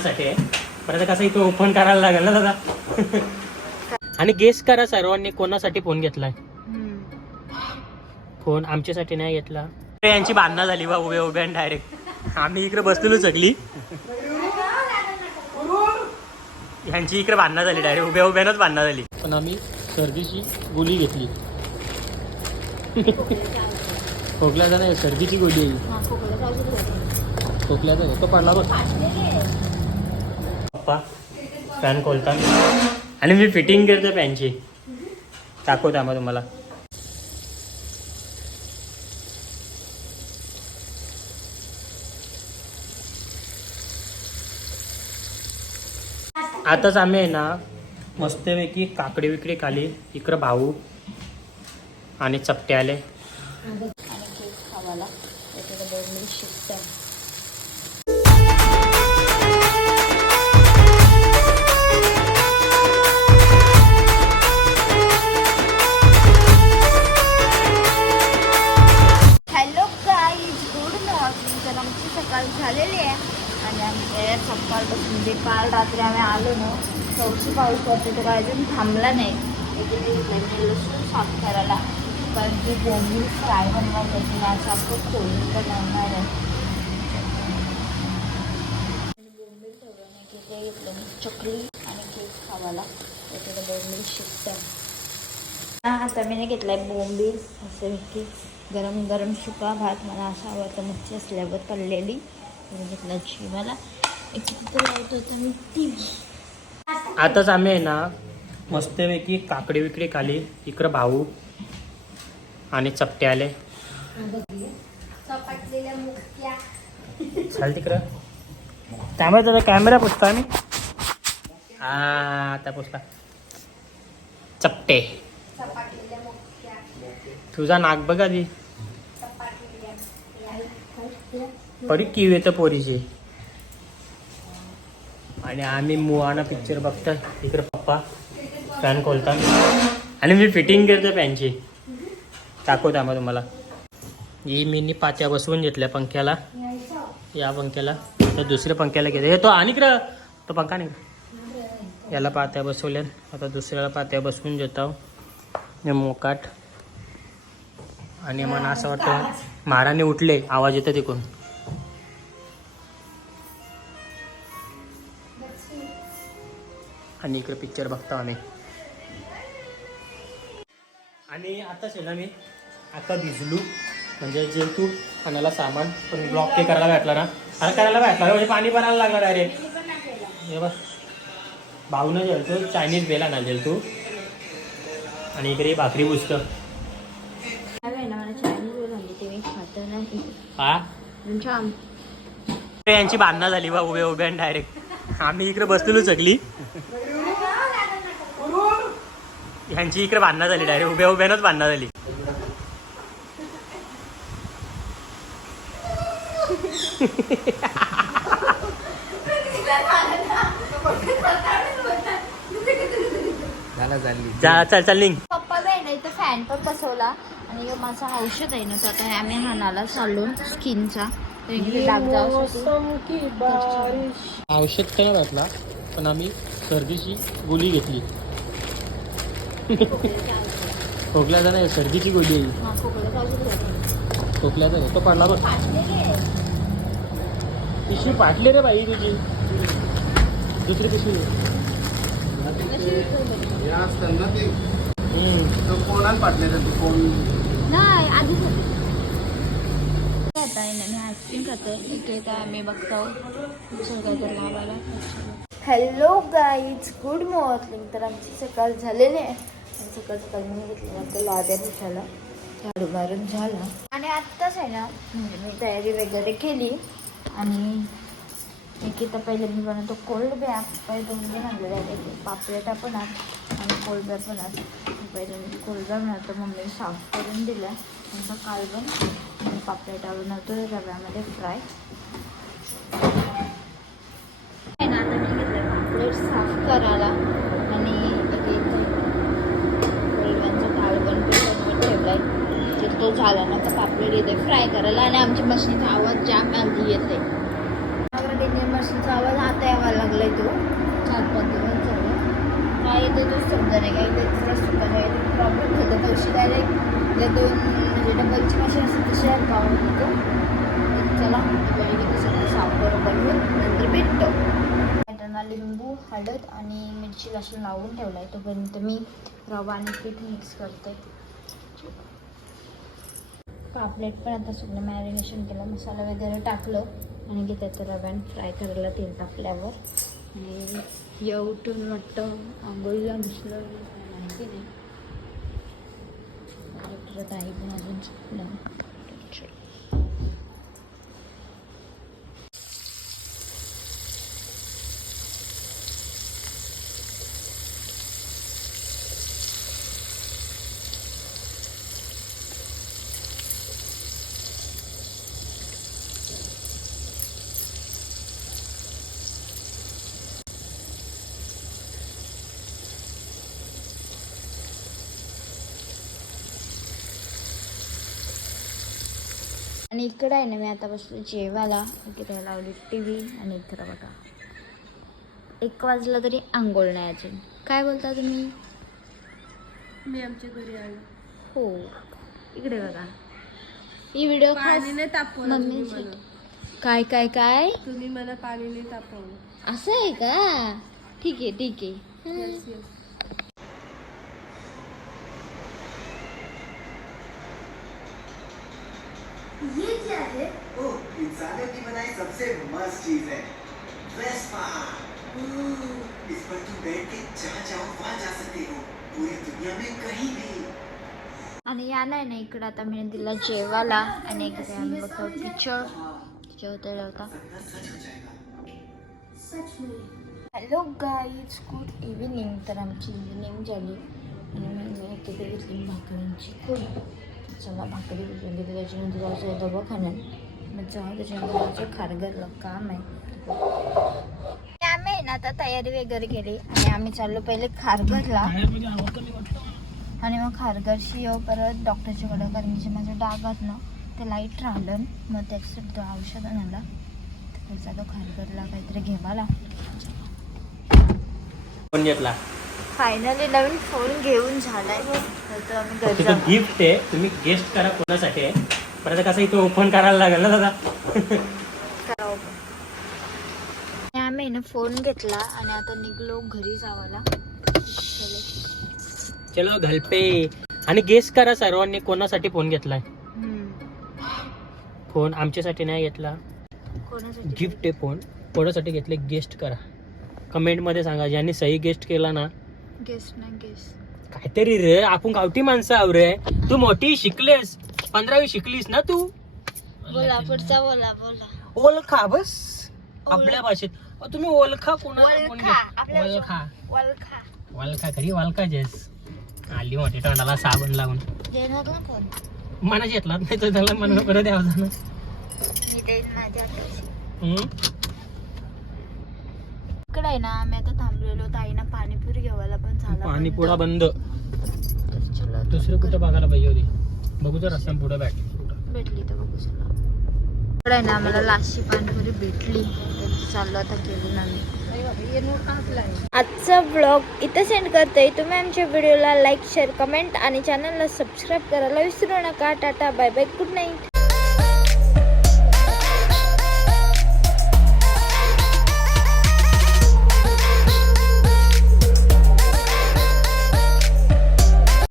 साठी आहे. आता कसं इथं ओपन करायला लागेल ना दादा? आणि गेस करा सर्वांनी कोणासाठी फोन घेतलाय. फोन आमच्यासाठी नाही घेतला? यांची बांधणा झाली बा उभे उभे डायरेक्ट आम्ही इकडे बसलेलो सगळी. ह्यांची इकडे बांधणा झाली डायरेक्ट उभ्या उभ्यानच बांधणा झाली. पण आम्ही सर्दीची गोळी घेतली. खोकल्याचा नाही सर्दीची गोळी खोकला खोकल्याचा होतो पडला बघ. पप्पा फॅन खोलता आणि मी फिटिंग करतो फॅनची. दाखवता मग तुम्हाला. आताच आम्ही आहे ना मस्तपैकी काकडी विकडी खाली इकडं भाऊ आणि चपटे आले. आणि आमच्या सकाळपासून म्हणजे काल रात्री आम्ही आलो ना चौथी पाऊस पडते तर काय अजून थांबला नाही. इकडे इकडे लसूण साफ करायला कारण की बोंबी फ्राय बनवायचं होती ना असं आपण कोळी बनवणार आहे. बोंबील ठेवलं की ते घेतलं मी चकली आणि केक खावाला त्याच्यात बोंबील शिकतं हा आता मी घेतलाय बोंबील असं की गरम गरम सुका भात मला असा आवडतं मच्छी असल्यावर पडलेली मी घेतला मला एक तिथं लावत होतं मी ती. आताच आम्ही आहे ना मस्तपैकी काकडी विकडी खाली इकडं भाऊ आणि चपटे आले. चाल तिकडं. त्यामुळे त्याचा कॅमेरा पुसता आम्ही. हा आता पुसला. चपटे. तुझा नाक बघा ती चपाटलेल्या पडी किव येतं पोरीची. आणि आम्ही मुआना पिक्चर बघतोय. इकडे पप्पा फॅन खोलता आणि मी फिटिंग करतो फॅनची दाखवतो आम्हाला तुम्हाला. ही मी पात्या बसवून घेतल्या पंख्याला. या पंख्याला. तर दुसऱ्या पंख्याला घेते हे तो आणि इकडं तो पंखा नाही याला पात्या बसवल्या आता दुसऱ्याला पात्या बसवून देतो मोकाट. आणि मला असं वाटतं महाराणी उठले. आवाज येतो तिकडून. आणि इकडे पिक्चर बघतो आम्ही. आणि आताच आहे ना मी आता भिजलू. म्हणजे जे तू आणायला सामान पण ब्लॉक ते करायला भेटला ना. आणि करायला भेटला म्हणजे पाणी भरायला लागला डायरेक्ट हे बस भाऊनं जेलतो चायनीज बेला ना तू. आणि इकडे भाकरी पुस्तक हा? यांची बांधणा झाली बा उभे उभे डायरेक्ट आम्ही इकडे बसलेलो सगळी. ह्यांची इकडे बांधणा झाली डायरेक्ट उभ्या उभ्यानच बांधणा झाली. झाला जा चल चल निघ. पप्पा बी नाही तर फॅन पण बसवला. आणि हे माझा औषध आहे ना तर आता आम्ही हाणाला चालून स्किनचा. औषध तर नाही भेटला पण आम्ही सर्दीची गोळी घेतली. खोकल्याचा नाही सर्दीची गोळी आहे. हा खोकला औषध घातलं. खोकल्याचा होतो पडला बघ. आहे. पिशवी फाटली रे बाई तुझी. दुसरी पिशवी. ते. तो कोणाला पाटले तू? कोण? नाही. आता आहे मी आईस्क्रीम खाते आम्ही बघतो. दुसरं काहीतरी लावायला. हॅलो गाईज गुड मॉर्निंग तर आमची सकाळ झालेली आहे. सकाळ सकाळ मी घेतलं आता लाद्या पुसायला झाडू मारून झाला आणि आत्ताच आहे ना म्हणजे मी तयारी वगैरे केली. आणि एक इथं पहिले मी बनवतो कोल्ड बॅग पहिले दोन दिन आणलेले आहेत. पापलेटा पण आहेत आणि कोल्ड बॅग पण आहेत पहिले मी कोल्ड बॅग बनवतो. मम्मीने साफ करून दिलं नंतर कालवण आणि पापलेटा बनवतो रव्यामध्ये फ्राय झालं तर पापलेट येते फ्राय करायला आणि आमची मशीनचा आवाज जाम आधी येते. मशीनचा आवाज आता यावा लागलाय तो. चार पाच दिवस चालू काय येतं तो समजा नाही काय येतो तुला सुद्धा काय प्रॉब्लेम झाला. तशी डायरेक्ट दोन म्हणजे डबलची मशीन असते तशी पाहून येतो. चला पहिले कसं साखर बनवून नंतर भेटतो. लिंबू हळद आणि मिरची लसूण लावून ठेवला आहे तोपर्यंत मी रवा आणि पीठ मिक्स करते. पापलेट पण आता सगळं मॅरिनेशन केलं मसाला वगैरे टाकलं आणि घेत तर रव्यान फ्राय करायला तेल टाकल्यावर आणि जे उठून वाटतं आंघोळीला दिसलं माहिती नाही. आई पण अजून झोपलं नाही. आणि इकडं आहे ना मी आता बसलो जेवायला. इकडे लावली टी व्ही आणि इकडं बघा एक वाजला तरी आंघोळ नाही अजून. काय बोलता तुम्ही? मी आमच्या घरी आलो. हो. इकडे बघा. ही व्हिडिओ खास पाणी नाही तापवलं तुम्ही मम्मीची. मला. काय काय काय? तुम्ही मला पाणी नाही तापवलं. असं आहे का? ठीक आहे ठीक आहे. Yes, yes. ओह इंसानों की बनाई सबसे मस्त चीज है। वेस्पा इस पर तुम बैठ के जहाँ चाहो वहाँ जा सकते हो पूरी दुनिया में कहीं भी। आणि या नाही ना इकडं आता मी दिला जेवायला आणि इकडे आम्ही बघतो पिक्चर जेवता जेवता हॅलो गाईज गुड इव्हिनिंग तर आमची इव्हिनिंग झाली. आणि मी मी तिथे घेतली भाकरींची खूप चला भाकरी घेतली घेतली त्याच्यानंतर जायचं दवाखान्यात मग जाऊ त्याच्यानंतर जायचं खारघरला काम आहे. आम्ही आहे ना आता तयारी वगैरे केली आणि आम्ही चाललो पहिले खारघरला आणि मग खारघरशी येऊ परत डॉक्टरच्याकडे कारण की जे माझं डाग आहेत ना ते लाइट राहिलं मग त्याचं औषध आणायला. तर जातो खारघरला काहीतरी घेवाला फायनली नवीन फोन घेऊन झालाय. तर आम्ही घरी तिथं जाऊ. गिफ्ट आहे. तुम्ही गेस्ट करा कोणासाठी आहे. पण आता कसं इथं ओपन करायला लागेल ना दादा. करावं पण. आणि आम्ही ना फोन घेतला आणि आता निघलो घरी जावाला चलो. चलो घलपे आणि गेस्ट करा सर्वांनी कोणासाठी फोन घेतलाय? हम्म. फोन आमच्यासाठी नाही घेतला. कोणासाठी गिफ्ट आहे फोन कोणासाठी घेतले? गेस्ट करा. कमेंटमध्ये सांगा. ज्यांनी सही गेस्ट केला ना गेस ना गेस काहीतरी रे आपण गावठी माणसं आव रे. तू मोठी शिकलेस पंधरावी शिकलीस ना तू? बोला पुढचा बोला बोला. ओळखा बस. आपल्या भाषेत. अ, तुम्ही ओळखा कोणाला कोण. आपल्या ओळखा. वलखा ओळखा खरी ओळखा जेस. आली मोठी तोंडाला साबण लावून. देणार ना मना घेतला नाही तर त्याला म्हणणं परत द्यावं जाणं मी देईन माझ्या हाताशी. हम्म? इकडे आहे ना आम्ही आता थांबलेलो पण झाला पाणी बंद. पुढा बंद. तर चला आता दुसरं कुठं बघायला पाहिजे होती? बघू तर रस्त्याने पुढे बॅट भेटली तर बघू चला. इकडे आहे ना आम्हाला लाशी पाणीपुरी भेटली. चाललो आता आम्ही आजचा ब्लॉग इथं सेंड करते. तुम्ही आमच्या व्हिडिओला लाईक शेअर कमेंट आणि चॅनलला सबस्क्राईब करायला विसरू नका. Tata bye bye good night